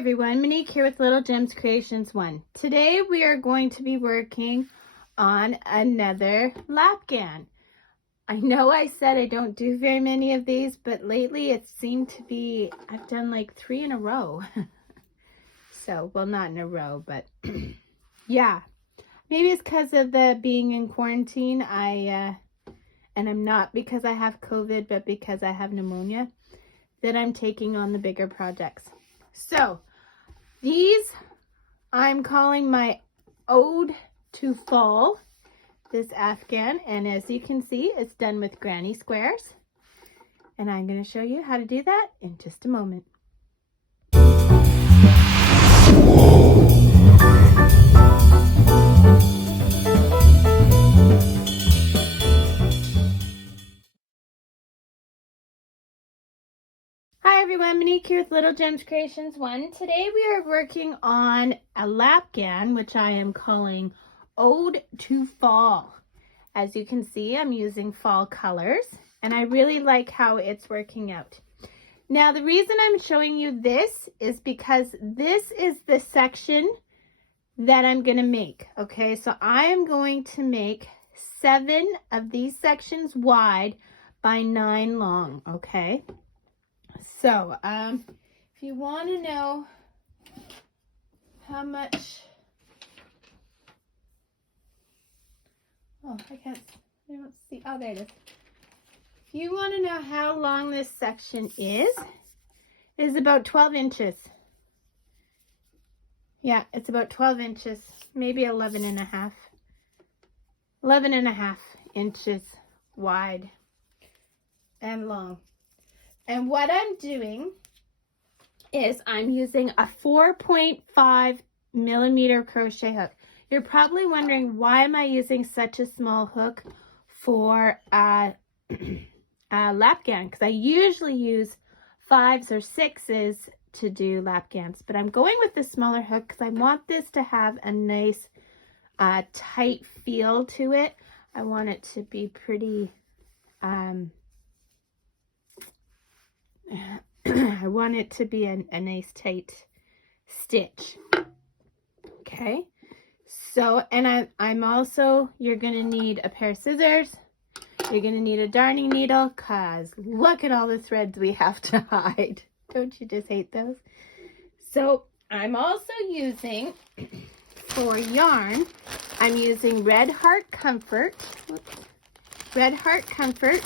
everyone, Monique here with Little Gems Creations 1. Today we are going to be working on another lap gown. I know I said I don't do very many of these, but lately it seemed to be, I've done like 3 in a row. So, well, not in a row, but yeah. Maybe it's because of the being in quarantine. And I'm not because I have COVID, but because I have pneumonia, that I'm taking on the bigger projects. So, these I'm calling my Ode to Fall, this Afghan, and as you can see, it's done with granny squares. And I'm going to show you how to do that in just a moment. Hi everyone, Monique here with Little Gems Creations 1. Today we are working on a lap gown, which I am calling Ode to Fall. As you can see, I'm using fall colors, and I really like how it's working out. Now, the reason I'm showing you this is because this is the section that I'm going to make, okay? So I am going to make 7 of these sections wide by 9 long, okay? So, if you want to know how much, I don't see, oh, there it is. If you want to know how long this section is, it is about 12 inches. Yeah, it's about 12 inches, maybe 11 and a half. 11 and a half inches wide and long. And what I'm doing is I'm using a 4.5 millimeter crochet hook. You're probably wondering, why am I using such a small hook for a lap gown? Because I usually use 5s or 6s to do lap gowns, but I'm going with the smaller hook because I want this to have a nice tight feel to it. I want it to be pretty I want it to be a nice tight stitch. Okay, so, and I'm also, you're gonna need a pair of scissors. You're gonna need a darning needle, cause look at all the threads we have to hide. Don't you just hate those? So I'm also using, for yarn, I'm using Red Heart Comfort. Whoops. Red Heart Comfort.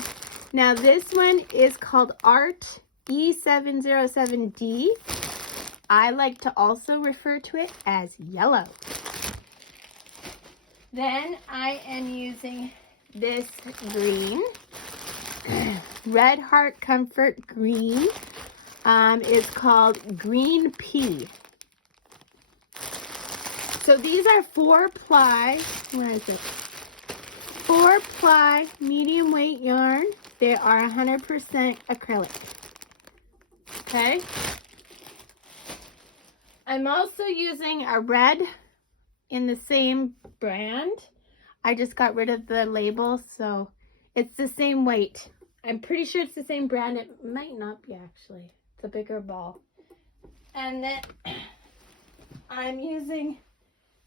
Now this one is called Art E707D. I like to also refer to it as yellow. Then I am using this green, Red Heart Comfort green. It's called Green Pea. So these are 4-ply, where is it? 4-ply medium weight yarn. They are 100% acrylic. Okay. I'm also using a red in the same brand. I just got rid of the label, so it's the same weight. I'm pretty sure it's the same brand. It might not be, actually. It's a bigger ball. And then I'm using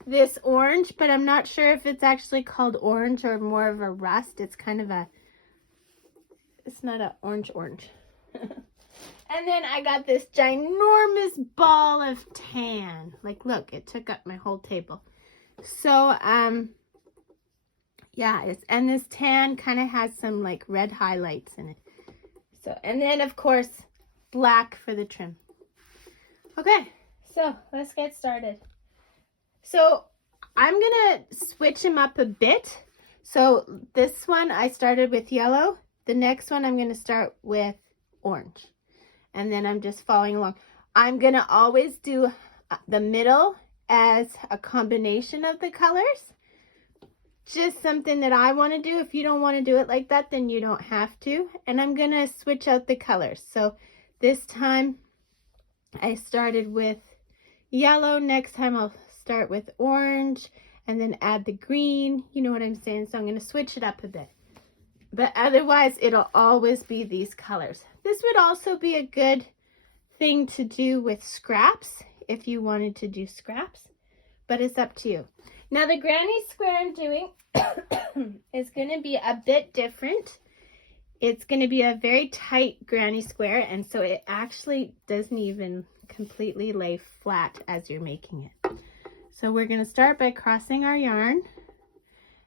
this orange, but I'm not sure if it's actually called orange or more of a rust. It's kind of it's not an orange. And then I got this ginormous ball of tan. Like, look, it took up my whole table. So, yeah, and this tan kind of has some like red highlights in it. So, and then of course, black for the trim. Okay, so let's get started. So I'm gonna switch them up a bit. So this one I started with yellow. The next one I'm gonna start with orange. And then I'm just following along. I'm gonna always do the middle as a combination of the colors. Just something that I want to do. If you don't want to do it like that, then you don't have to. And I'm gonna switch out the colors. So this time I started with yellow. Next time I'll start with orange and then add the green. You know what I'm saying? So I'm gonna switch it up a bit. But otherwise, it'll always be these colors. This would also be a good thing to do with scraps if you wanted to do scraps, but it's up to you. Now the granny square I'm doing is going to be a bit different. It's going to be a very tight granny square, and so it actually doesn't even completely lay flat as you're making it. So we're going to start by crossing our yarn,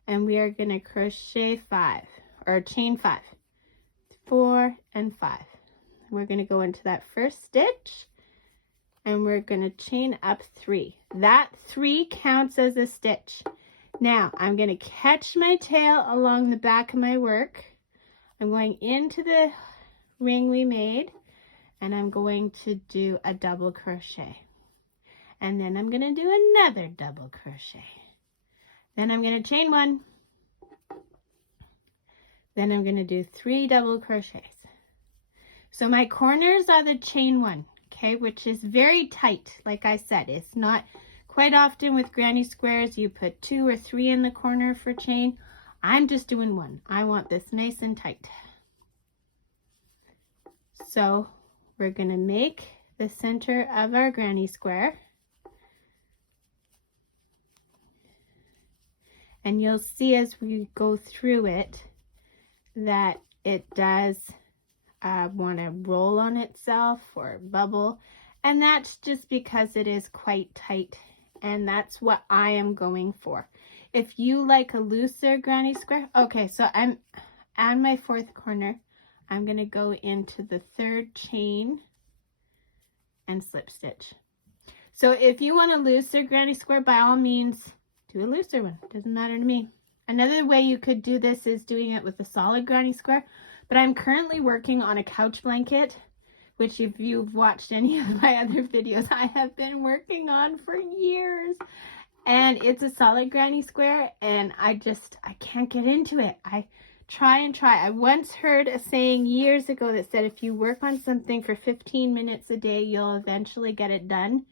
and we are going to crochet 5 or chain 5, 4 and 5. We're going to go into that first stitch, and we're going to chain up 3. That 3 counts as a stitch. Now I'm going to catch my tail along the back of my work. I'm going into the ring we made, and I'm going to do a double crochet. And then I'm going to do another double crochet. Then I'm going to chain 1. Then I'm going to do 3 double crochets. So my corners are the chain 1, okay, which is very tight. Like I said, it's not quite often with granny squares you put 2 or 3 in the corner for chain. I'm just doing 1. I want this nice and tight. So we're going to make the center of our granny square. And you'll see as we go through it that it does want to roll on itself or bubble. And that's just because it is quite tight. And that's what I am going for. If you like a looser granny square, okay, so I'm on my 4th corner. I'm going to go into the 3rd chain and slip stitch. So if you want a looser granny square, by all means, do a looser one. Doesn't matter to me. Another way you could do this is doing it with a solid granny square, but I'm currently working on a couch blanket, which if you've watched any of my other videos, I have been working on for years. And it's a solid granny square, and I can't get into it. I try and try. I once heard a saying years ago that said if you work on something for 15 minutes a day, you'll eventually get it done,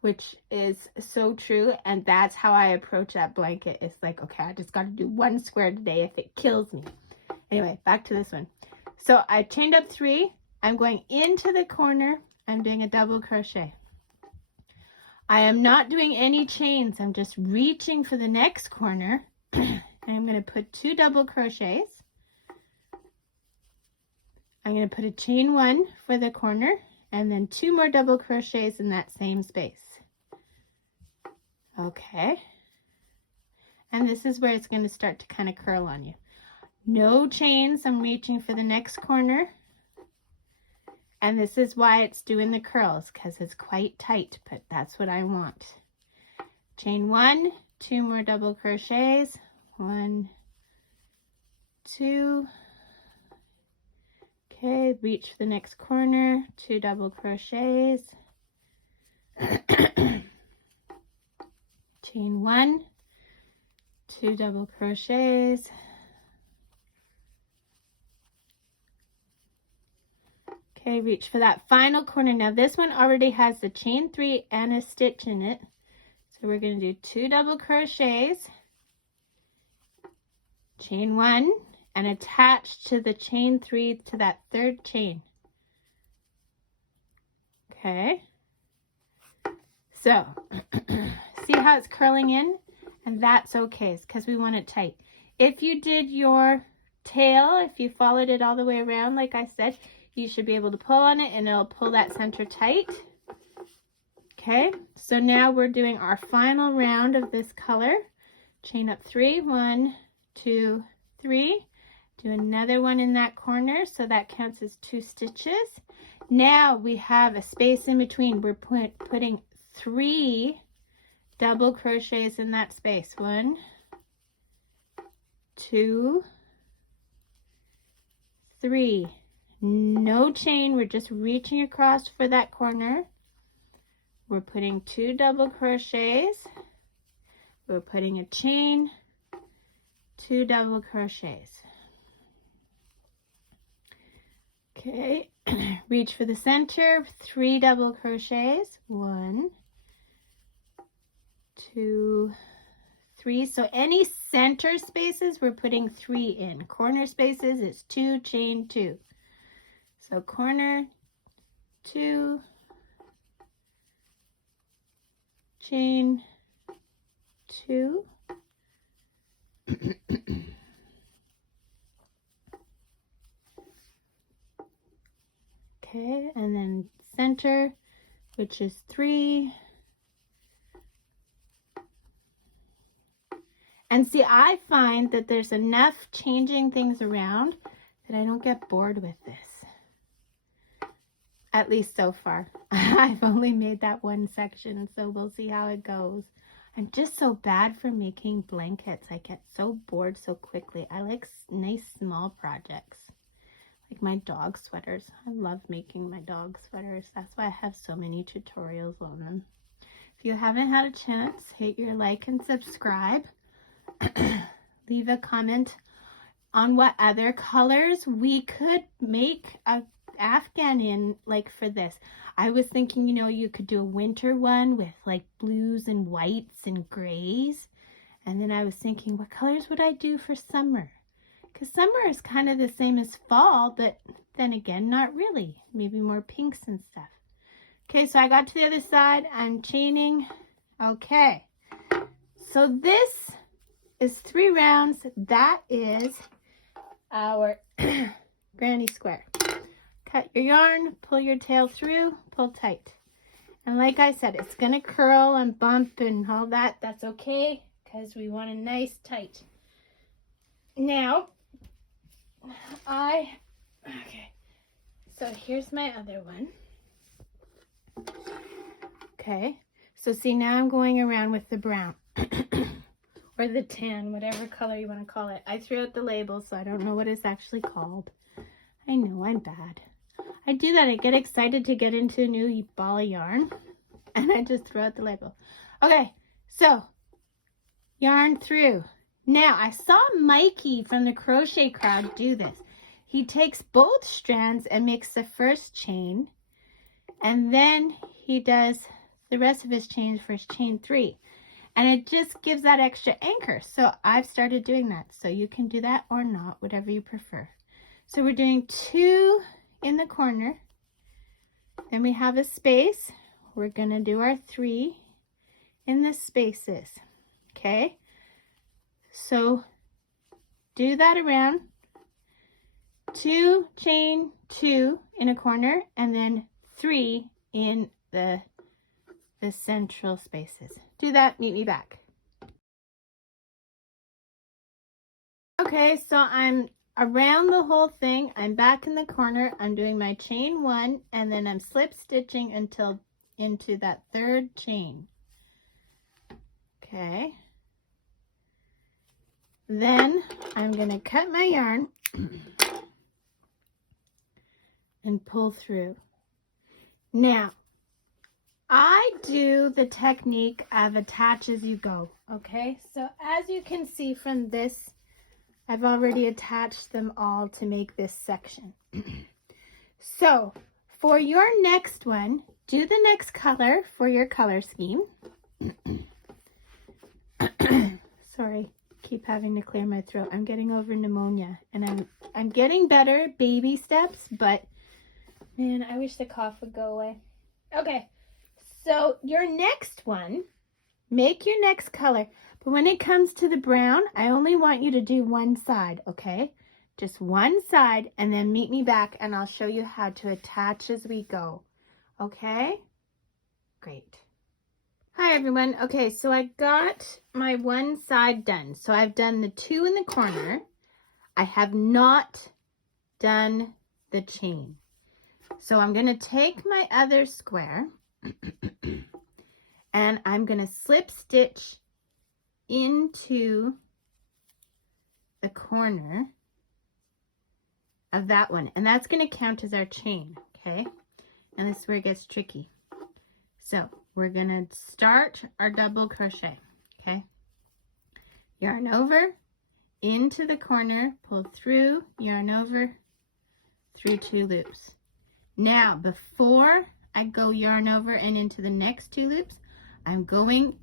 which is so true. And that's how I approach that blanket. It's like, okay, I just got to do 1 square today if it kills me. Anyway, back to this one. So I chained up 3. I'm going into the corner. I'm doing a double crochet. I am not doing any chains. I'm just reaching for the next corner. And I'm going to put 2 double crochets. I'm going to put a chain 1 for the corner and then 2 more double crochets in that same space. Okay. And this is where it's going to start to kind of curl on you. No chains. I'm reaching for the next corner. And this is why it's doing the curls, because it's quite tight, but that's what I want. Chain 1, 2 more double crochets. 1, 2. Okay, reach for the next corner, 2 double crochets. Chain 1, 2 double crochets. Okay, reach for that final corner. Now this one already has the chain 3 and a stitch in it. So we're going to do 2 double crochets, chain 1, and attach to the chain 3 to that 3rd chain. Okay. So, see how it's curling in? And that's okay, it's because we want it tight. If you did your tail, if you followed it all the way around, like I said, you should be able to pull on it and it'll pull that center tight. Okay, so now we're doing our final round of this color. Chain up 3, 1, 2, 3. Do another one in that corner, so that counts as 2 stitches. Now we have a space in between. We're putting 3 double crochets in that space. 1, 2, 3. No chain, we're just reaching across for that corner. We're putting 2 double crochets. We're putting a chain, 2 double crochets. Okay, reach for the center, 3 double crochets. 1, 2, 3. So any center spaces, we're putting 3 in. Corner spaces, it's 2, chain 2. So corner, 2, chain 2. Okay, and then center, which is 3. And see, I find that there's enough changing things around that I don't get bored with this. At least so far. I've only made that one section, so we'll see how it goes. I'm just so bad for making blankets. I get so bored so quickly. I like nice small projects. Like my dog sweaters. I love making my dog sweaters. That's why I have so many tutorials on them. If you haven't had a chance, hit your like and subscribe. Leave a comment on what other colors we could make a Afghan in, like for this. I was thinking, you know, you could do a winter one with like blues and whites and grays. And then I was thinking, what colors would I do for summer? Because summer is kind of the same as fall, but then again, not really. Maybe more pinks and stuff. Okay, so I got to the other side. I'm chaining. Okay, so this is 3 rounds. That is our granny square. Cut your yarn, pull your tail through, pull tight. And like I said, it's going to curl and bump and all that. That's okay, because we want a nice tight. Now, okay, so here's my other one. Okay, so see, now I'm going around with the brown. Or the tan, whatever color you want to call it. I threw out the label, so I don't know what it's actually called. I know, I'm bad. I do that. I get excited to get into a new ball of yarn, and I just throw out the label. Okay, so yarn through. Now, I saw Mikey from the crochet crowd do this. He takes both strands and makes the first chain, and then he does the rest of his chains for chain 3. And it just gives that extra anchor. So I've started doing that. So you can do that or not, whatever you prefer. So we're doing 2 in the corner. Then we have a space. We're going to do our 3 in the spaces. Okay. So do that around. 2, chain 2 in a corner, and then 3 in the central spaces. Do that, meet me back. Okay, so I'm around the whole thing. I'm back in the corner. I'm doing my chain 1, and then I'm slip stitching until into that 3rd chain. Okay. Then I'm going to cut my yarn and pull through. Now, I do the technique of attach as you go, okay? So as you can see from this, I've already attached them all to make this section. So for your next one, do the next color for your color scheme. Sorry, keep having to clear my throat. I'm getting over pneumonia, and I'm getting better, baby steps, but man, I wish the cough would go away. Okay. So your next one, make your next color. But when it comes to the brown, I only want you to do one side, okay? Just one side, and then meet me back and I'll show you how to attach as we go. Okay? Great. Hi everyone. Okay, so I got my one side done. So I've done the 2 in the corner. I have not done the chain. So I'm going to take my other square and I'm going to slip stitch into the corner of that one, and that's going to count as our chain. Okay, and this is where it gets tricky. So we're going to start our double crochet. Okay, yarn over into the corner, pull through, yarn over, through 2 loops. Now before I go yarn over and into the next 2 loops, I'm going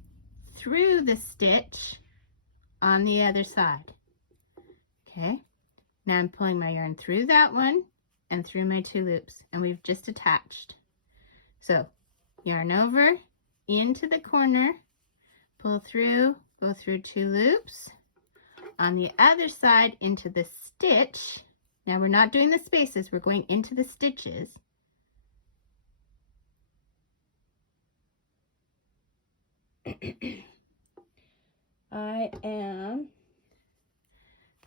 through the stitch on the other side. Okay, now I'm pulling my yarn through that one and through my 2 loops, and we've just attached. So yarn over into the corner, pull through, go through 2 loops. On the other side into the stitch. Now we're not doing the spaces, we're going into the stitches. I am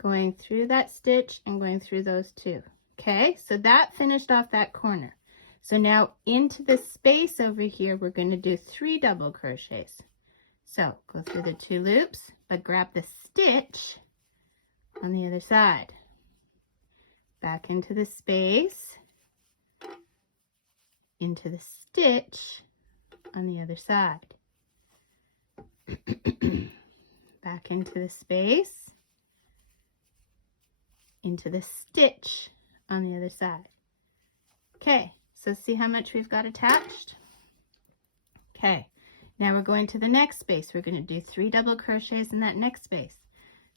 going through that stitch and going through those 2. Okay, so that finished off that corner. So now into the space over here, we're going to do 3 double crochets. So go through the 2 loops, but grab the stitch on the other side. Back into the space, into the stitch on the other side. Back into the space, into the stitch on the other side. Okay, so see how much we've got attached? Okay, now we're going to the next space. We're going to do 3 double crochets in that next space.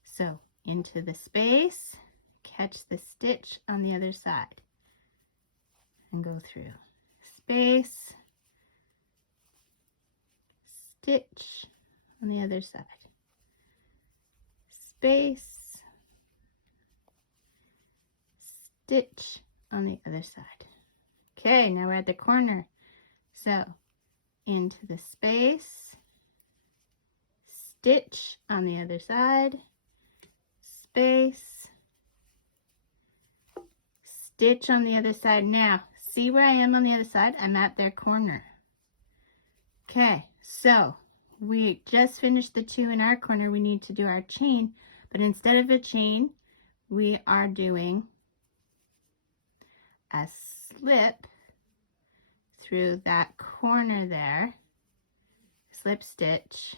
So into the space, catch the stitch on the other side and go through. Space, stitch on the other side. Space, stitch on the other side. Okay, now we're at the corner. So into the space, stitch on the other side, space, stitch on the other side. Now, see where I am on the other side? I'm at their corner. Okay, so we just finished the 2 in our corner. We need to do our chain, but instead of a chain, we are doing a slip through that corner there, slip stitch,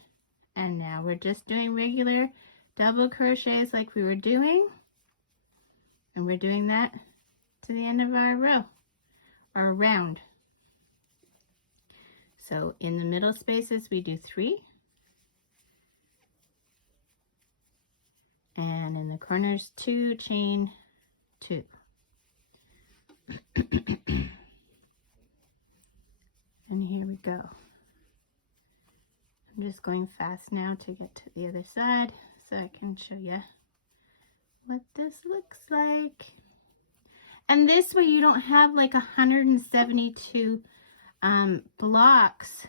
and now we're just doing regular double crochets like we were doing, and we're doing that to the end of our row or round. So in the middle spaces we do 3, and in the corners 2, chain 2. And here we go. I'm just going fast now to get to the other side so I can show you what this looks like. And this way you don't have like 172 blocks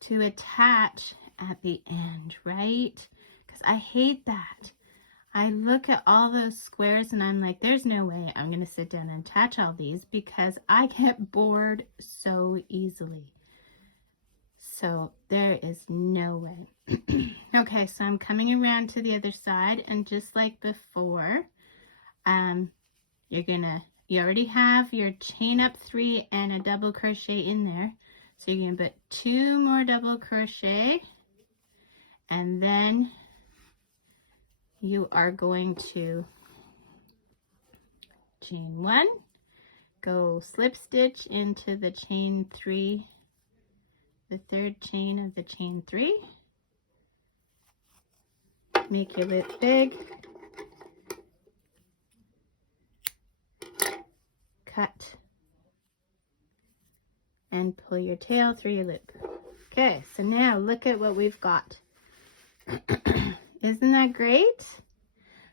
to attach at the end, right? Because I hate that. I look at all those squares and I'm like, there's no way I'm going to sit down and attach all these because I get bored so easily. So there is no way. Okay, so I'm coming around to the other side, and just like before, you already have your chain up 3 and a double crochet in there. So you're going to put 2 more double crochet, and then you are going to chain 1, go slip stitch into the chain 3, the 3rd chain of the chain 3, make your loop big, cut, and pull your tail through your loop. Okay, so now look at what we've got. Isn't that great?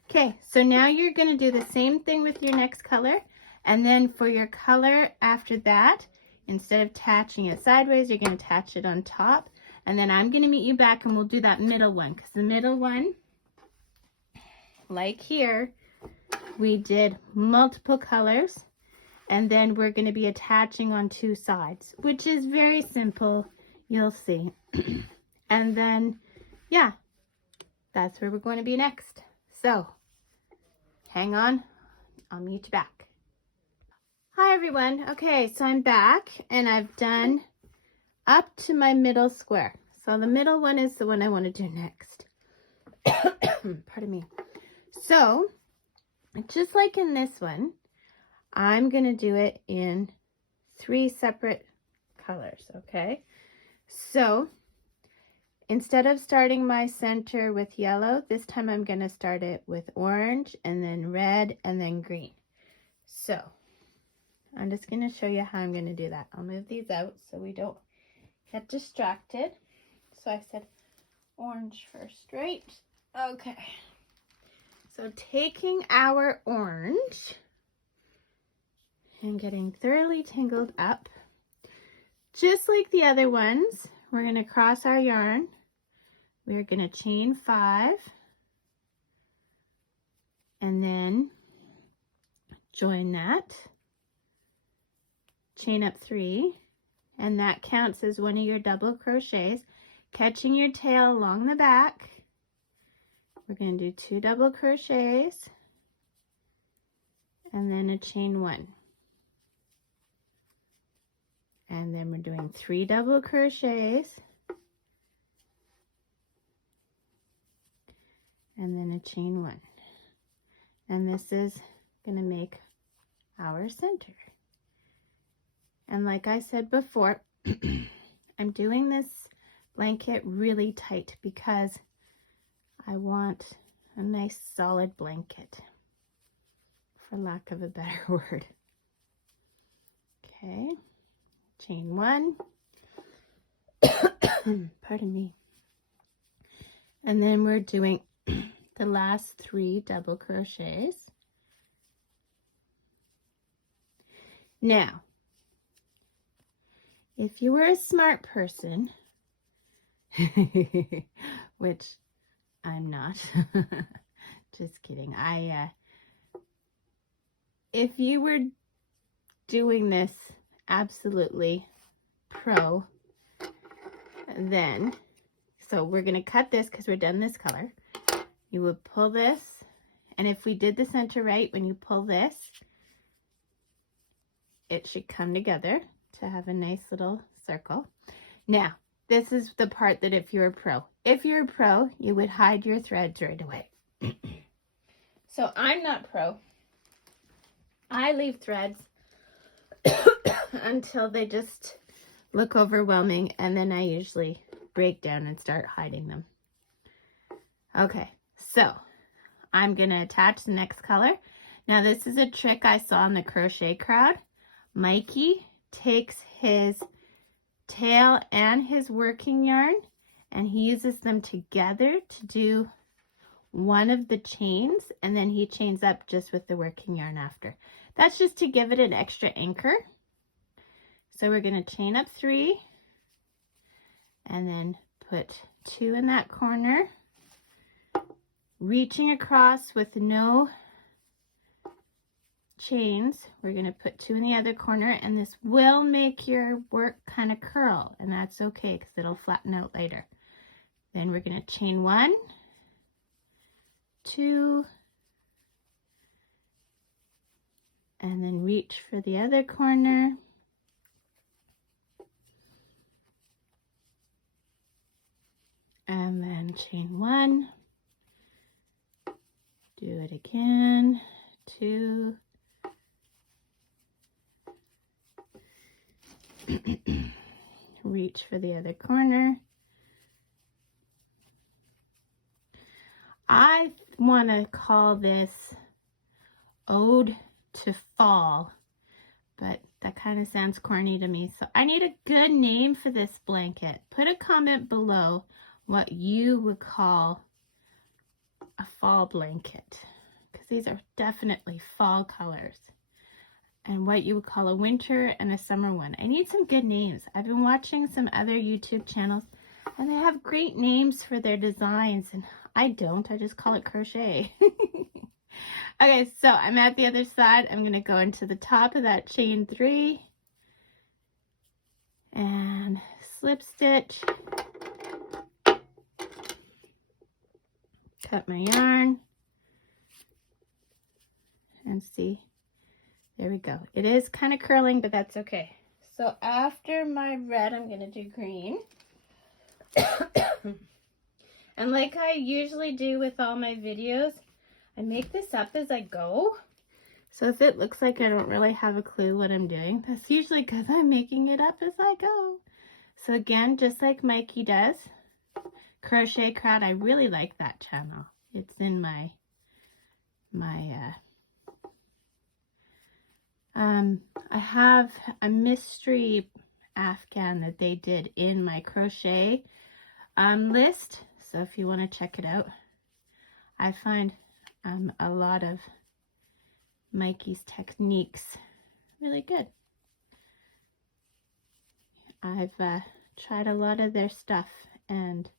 Okay, so now you're going to do the same thing with your next color, and then for your color after that, instead of attaching it sideways, you're going to attach it on top, and then I'm going to meet you back and we'll do that middle one, because the middle one, like here, we did multiple colors, and then we're going to be attaching on 2 sides, which is very simple, you'll see. And then, yeah, that's where we're going to be next. So, hang on, I'll meet you back. Hi everyone. Okay, so I'm back and I've done up to my middle square. So the middle one is the one I want to do next. Pardon me. So, just like in this one, I'm going to do it in 3 separate colors, okay? So, instead of starting my center with yellow, this time I'm going to start it with orange and then red and then green. So, I'm just going to show you how I'm going to do that. I'll move these out so we don't get distracted. So I said orange first, right? Okay. So taking our orange and getting thoroughly tangled up, just like the other ones, we're going to cross our yarn. We're going to chain 5 and then join that, chain up 3, and that counts as one of your double crochets, catching your tail along the back. We're going to do 2 double crochets and then a chain 1. And then we're doing 3 double crochets and then a chain 1. And this is going to make our center. And like I said before, I'm doing this blanket really tight because I want a nice solid blanket, for lack of a better word. Okay, chain 1. Pardon me. And then we're doing the last 3 double crochets. Now, if you were a smart person, which I'm not, just kidding. If you were doing this absolutely pro, then, so we're going to cut this because we're done this color. You would pull this, and if we did the center right, when you pull this, it should come together to have a nice little circle. Now, this is the part that if you're a pro, you would hide your threads right away. So I'm not pro. I leave threads until they just look overwhelming, and then I usually break down and start hiding them. Okay, so I'm going to attach the next color. Now this is a trick I saw in the crochet crowd. Mikey takes his tail and his working yarn and he uses them together to do one of the chains, and then he chains up just with the working yarn after. That's just to give it an extra anchor. So we're going to chain up 3 and then put 2 in that corner, reaching across with no chains. We're going to put 2 in the other corner, and this will make your work kind of curl, and that's okay because it'll flatten out later. Then we're going to chain 1, 2, and then reach for the other corner. And then chain 1, do it again, 2, reach for the other corner. I want to call this Ode to Fall, but that kind of sounds corny to me. So I need a good name for this blanket. Put a comment below what you would call a fall blanket, because these are definitely fall colors, and what you would call a winter and a summer one. I need some good names. I've been watching some other YouTube channels and they have great names for their designs, and I don't. I just call it crochet. Okay, so I'm at the other side. I'm going to go into the top of that chain 3 and slip stitch, cut my yarn, and see, there we go. It is kind of curling, but that's okay. So after my red, I'm going to do green. And like I usually do with all my videos, I make this up as I go. So if it looks like I don't really have a clue what I'm doing, that's usually because I'm making it up as I go. So again, just like Mikey does, Crochet Crowd, I really like that channel. It's in my I have a mystery Afghan that they did in my crochet list. So if you want to check it out, I find a lot of Mikey's techniques really good. I've tried a lot of their stuff, and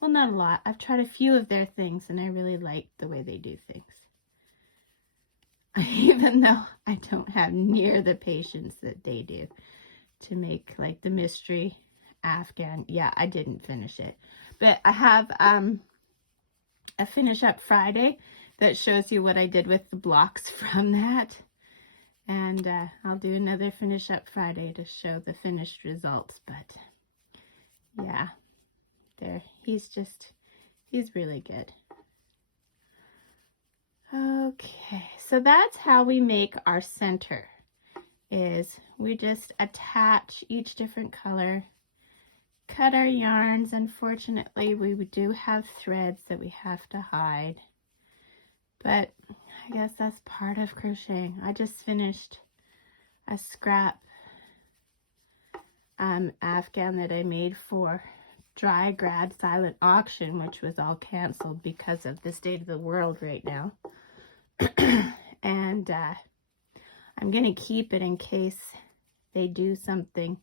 well, not a lot. I've tried a few of their things, and I really like the way they do things. Even though I don't have near the patience that they do to make like the mystery Afghan. Yeah, I didn't finish it, but I have a finish up Friday that shows you what I did with the blocks from that, and I'll do another finish up Friday to show the finished results. But yeah, he's really good. Okay, so that's how we make our center, is we just attach each different color, cut our yarns. Unfortunately, we do have threads that we have to hide, but I guess that's part of crocheting. I just finished a scrap Afghan that I made for Dry Grad Silent Auction, which was all canceled because of the state of the world right now. And I'm gonna keep it in case they do something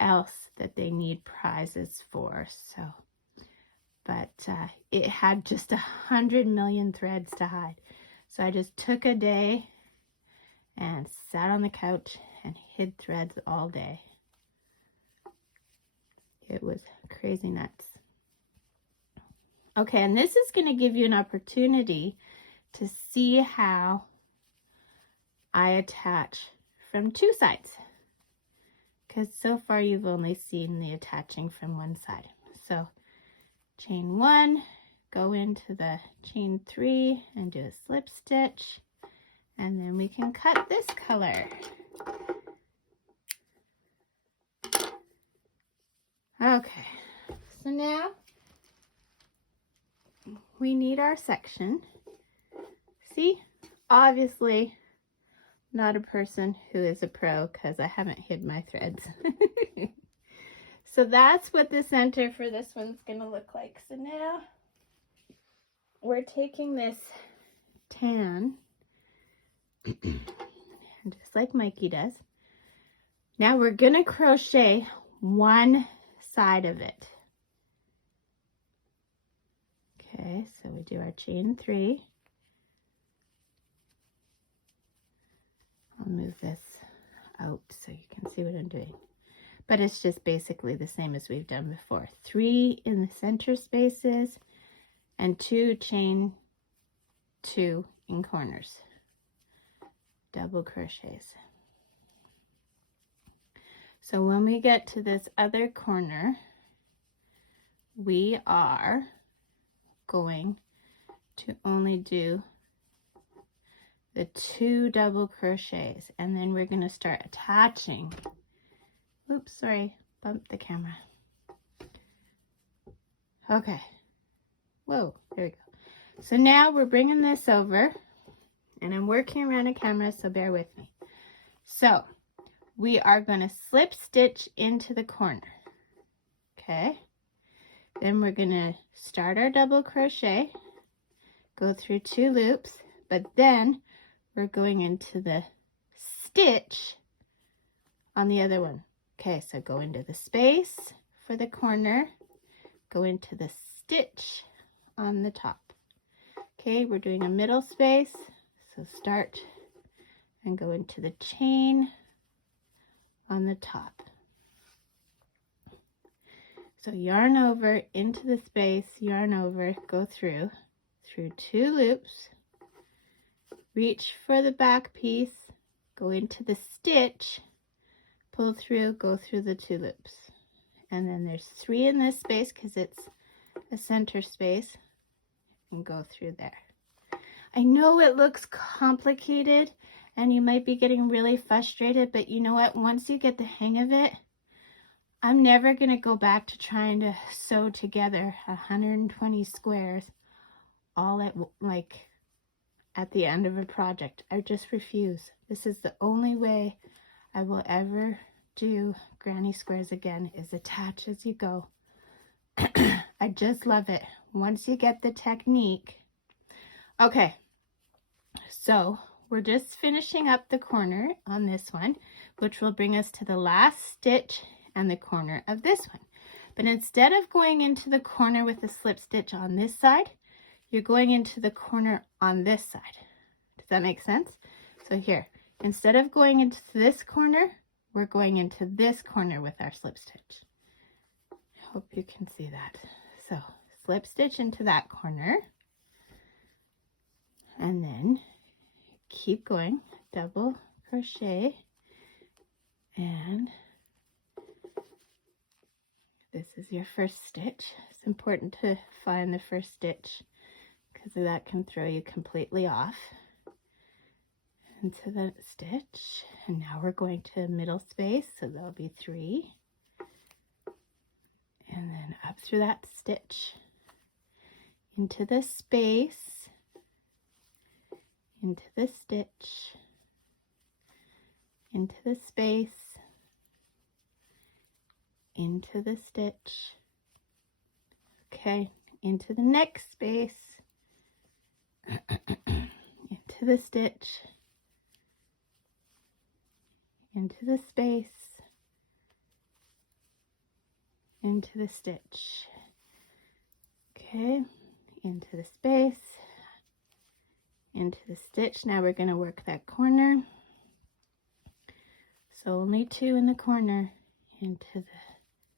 else that they need prizes for. So, but it had just 100 million threads to hide, so I just took a day and sat on the couch and hid threads all day. It was crazy nuts. Okay, and this is going to give you an opportunity to see how I attach from two sides, because so far you've only seen the attaching from one side. So chain 1, go into the chain 3 and do a slip stitch, and then we can cut this color. Okay, so now we need our section. See, obviously not a person who is a pro because I haven't hid my threads. So that's what the center for this one's gonna look like. So now we're taking this tan, just like Mikey does. Now we're gonna crochet one side of it. Okay, so we do our chain 3. I'll move this out so you can see what I'm doing. But it's just basically the same as we've done before. 3 in the center spaces and 2 chain 2 in corners. Double crochets. So when we get to this other corner, we are going to only do the 2 double crochets, and then we're going to start attaching. Oops, sorry, bumped the camera. Okay, whoa, there we go. So now we're bringing this over, and I'm working around a camera, so bear with me. So we are going to slip stitch into the corner. Okay, then we're going to start our double crochet, go through 2 loops, but then we're going into the stitch on the other one. Okay, so go into the space for the corner, go into the stitch on the top. Okay, we're doing a middle space, so start and go into the chain on the top. So yarn over into the space, yarn over, go through 2 loops, reach for the back piece, go into the stitch, pull through, go through the 2 loops. And then there's 3 in this space because it's a center space, and go through there. I know it looks complicated and you might be getting really frustrated, but you know what? Once you get the hang of it, I'm never going to go back to trying to sew together 120 squares all at the end of a project. I just refuse. This is the only way I will ever do granny squares again is attach as you go. I just love it once you get the technique. Okay, so we're just finishing up the corner on this one, which will bring us to the last stitch and the corner of this one. But instead of going into the corner with the slip stitch on this side, you're going into the corner on this side. Does that make sense? So here, instead of going into this corner, we're going into this corner with our slip stitch. Hope you can see that. So slip stitch into that corner, and then keep going, double crochet, and this is your first stitch. It's important to find the first stitch because that can throw you completely off. Into the stitch, and now we're going to middle space, so there'll be 3, and then up through that stitch, into the space, into the stitch, into the space, into the stitch, okay, into the next space, into the stitch, into the space, into the stitch, okay, into the space, into the stitch. Now we're going to work that corner, so only 2 in the corner, into the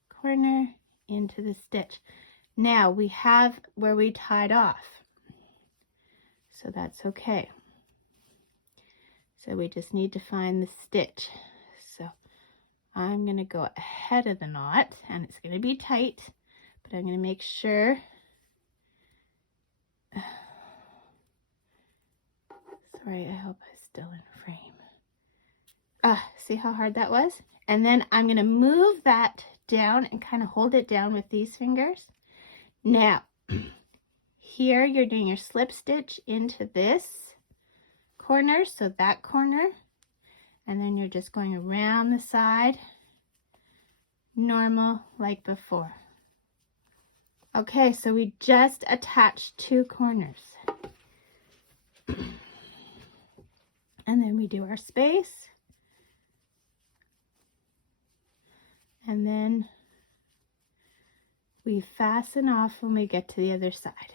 corner, into the stitch. Now we have where we tied off, so that's okay. So we just need to find the stitch. So I'm going to go ahead of the knot, and it's going to be tight, but I'm going to make sure. Sorry, I hope I'm still in frame. See how hard that was? And then I'm going to move that down and kind of hold it down with these fingers. Now, here you're doing your slip stitch into this corner, so that corner, and then you're just going around the side, normal like before. Okay, so we just attached 2 corners. And then we do our space, and then we fasten off when we get to the other side.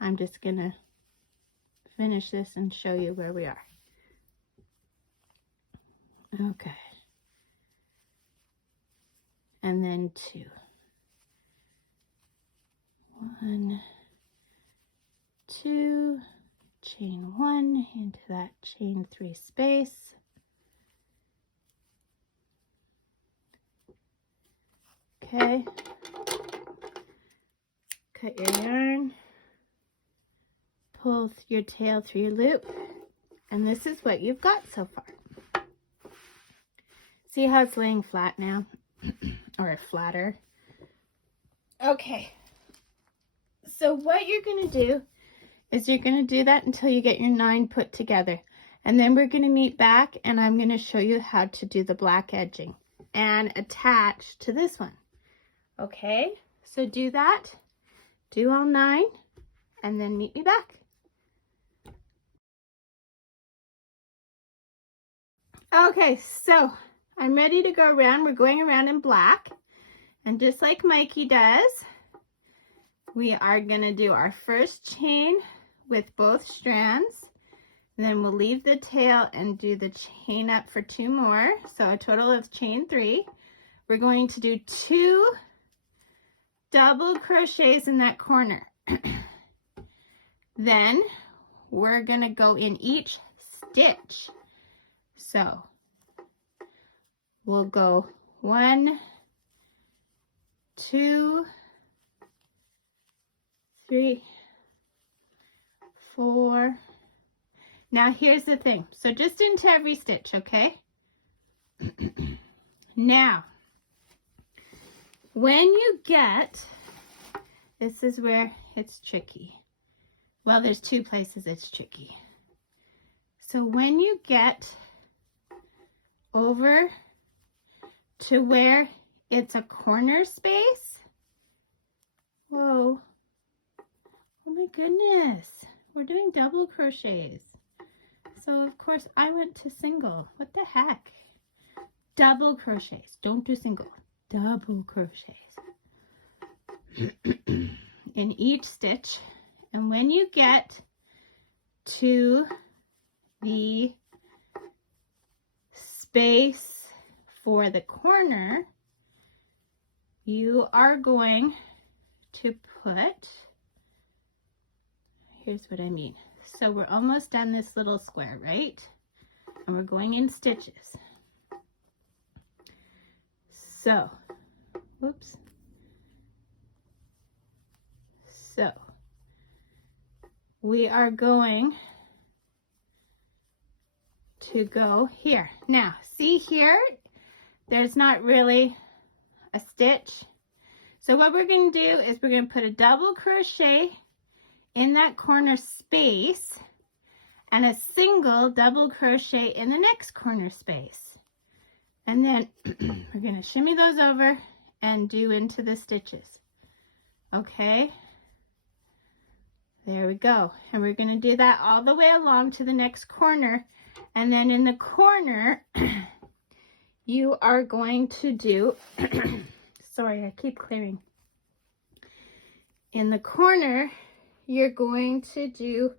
I'm just gonna finish this and show you where we are. Okay. And then 2. 1, 2, chain 1 into that chain 3 space. Okay. Cut your yarn. Pull your tail through your loop, and this is what you've got so far. See how it's laying flat now? Or flatter. Okay, so what you're going to do is you're going to do that until you get your 9 put together, and then we're going to meet back and I'm going to show you how to do the black edging and attach to this one. Okay, so do that, do all 9, and then meet me back. Okay, so I'm ready to go around. We're going around in black, and just like Mikey does, we are going to do our first chain with both strands, then we'll leave the tail and do the chain up for 2 more, so a total of chain 3. We're going to do 2 double crochets in that corner. Then we're going to go in each stitch. So we'll go 1, 2, 3, 4. Now here's the thing. So just into every stitch, okay? Now, when you get, this is where it's tricky. Well, there's 2 places it's tricky. So when you get over to where it's a corner space, whoa, oh my goodness, we're doing double crochets. So of course I went to single. What the heck? Double crochets. Don't do single. Double crochets in each stitch. And when you get to the space for the corner, you are going to put, here's what I mean. So we're almost done this little square, right? And we're going in stitches. So, whoops. So, we are going to go here. Now, see here, there's not really a stitch. So what we're going to do is we're going to put a double crochet in that corner space and a single double crochet in the next corner space. And then we're going to shimmy those over and do into the stitches. Okay? There we go. And we're going to do that all the way along to the next corner. And then in the corner, you are going to do, sorry, I keep clearing. In the corner, you're going to do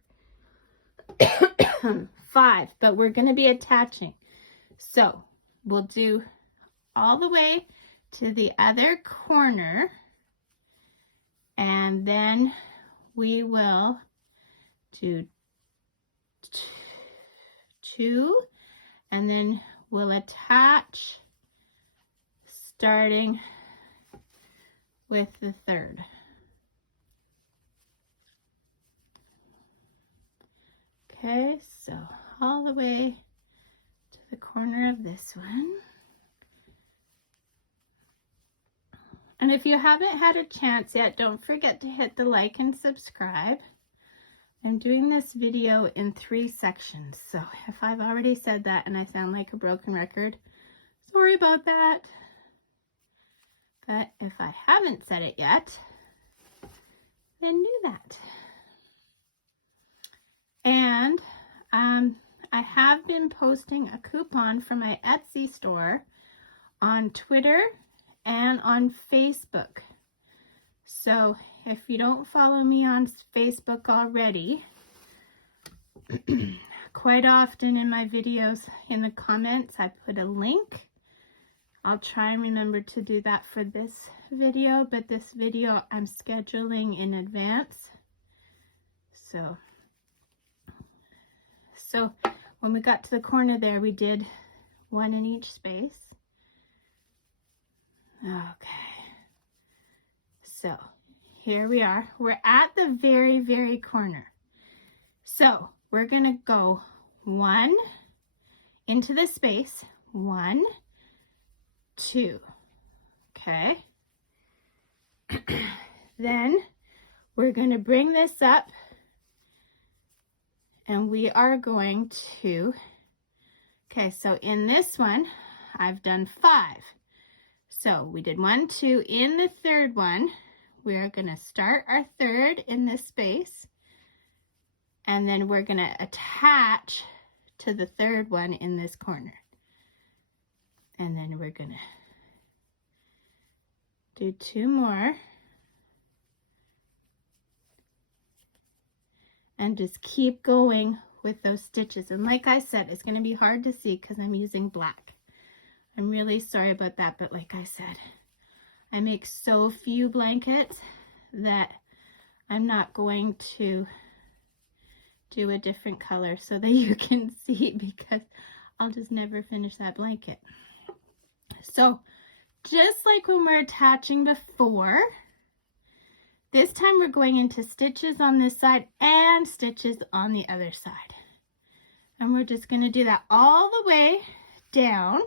5, but we're going to be attaching. So we'll do all the way to the other corner, and then we will do 2, and then we'll attach starting with the third. Okay, so all the way to the corner of this one. And if you haven't had a chance yet, don't forget to hit the like and subscribe. I'm doing this video in 3 sections, so if I've already said that and I sound like a broken record, sorry about that. But if I haven't said it yet, then do that. And I have been posting a coupon for my Etsy store on Twitter and on Facebook. So if you don't follow me on Facebook already, quite often in my videos in the comments I put a link. I'll try and remember to do that for this video, but this video I'm scheduling in advance. So when we got to the corner there, we did 1 in each space. Okay, so here we are. We're at the very, very corner. So we're going to go 1 into the space, 1, 2, okay? Then we're going to bring this up, and we are going to, okay, so in this one, I've done 5. So we did 1, 2. In the third one, we're going to start our third in this space, and then we're going to attach to the third one in this corner. And then we're going to do 2 more. And just keep going with those stitches. And like I said, it's going to be hard to see because I'm using black. I'm really sorry about that, but like I said, I make so few blankets that I'm not going to do a different color so that you can see, because I'll just never finish that blanket. So just like when we're attaching before, this time we're going into stitches on this side and stitches on the other side. And we're just going to do that all the way down,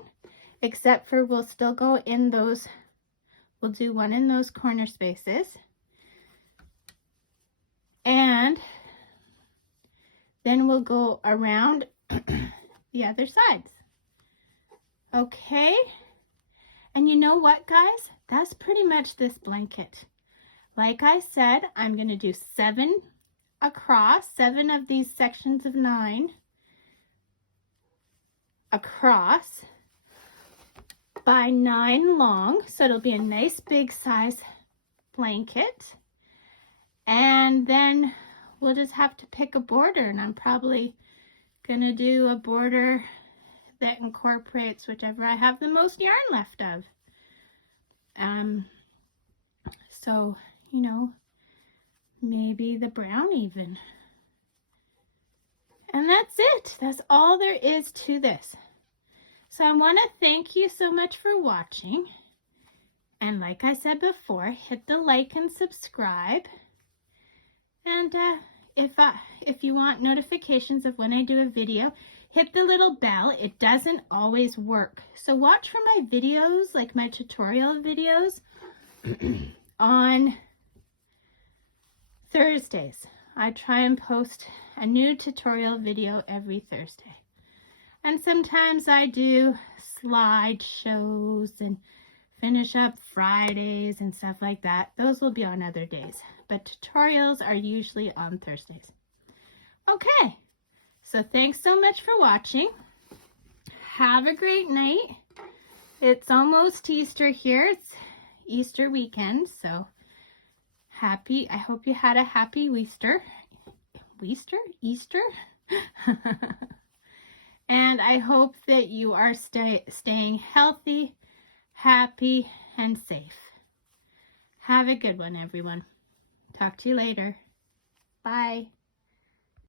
except for we'll still go in those, we'll do 1 in those corner spaces. And then we'll go around the other sides. Okay, and you know what, guys? That's pretty much this blanket. Like I said, I'm going to do 7 across, 7 of these sections of 9 across by 9 long, so it'll be a nice big size blanket. And then we'll just have to pick a border, and I'm probably gonna do a border that incorporates whichever I have the most yarn left of. So, you know, maybe the brown even. And that's it. That's all there is to this. So I want to thank you so much for watching. And like I said before, hit the like and subscribe. And if you want notifications of when I do a video, hit the little bell. It doesn't always work. So watch for my videos, like my tutorial videos, on Thursdays. I try and post a new tutorial video every Thursday. And sometimes I do slideshows and finish up Fridays and stuff like that. Those will be on other days, but tutorials are usually on Thursdays. Okay, so thanks so much for watching. Have a great night. It's almost Easter here. It's Easter weekend, so happy. I hope you had a happy Easter. Easter? And I hope that you are staying healthy, happy, and safe. Have a good one, everyone. Talk to you later. Bye.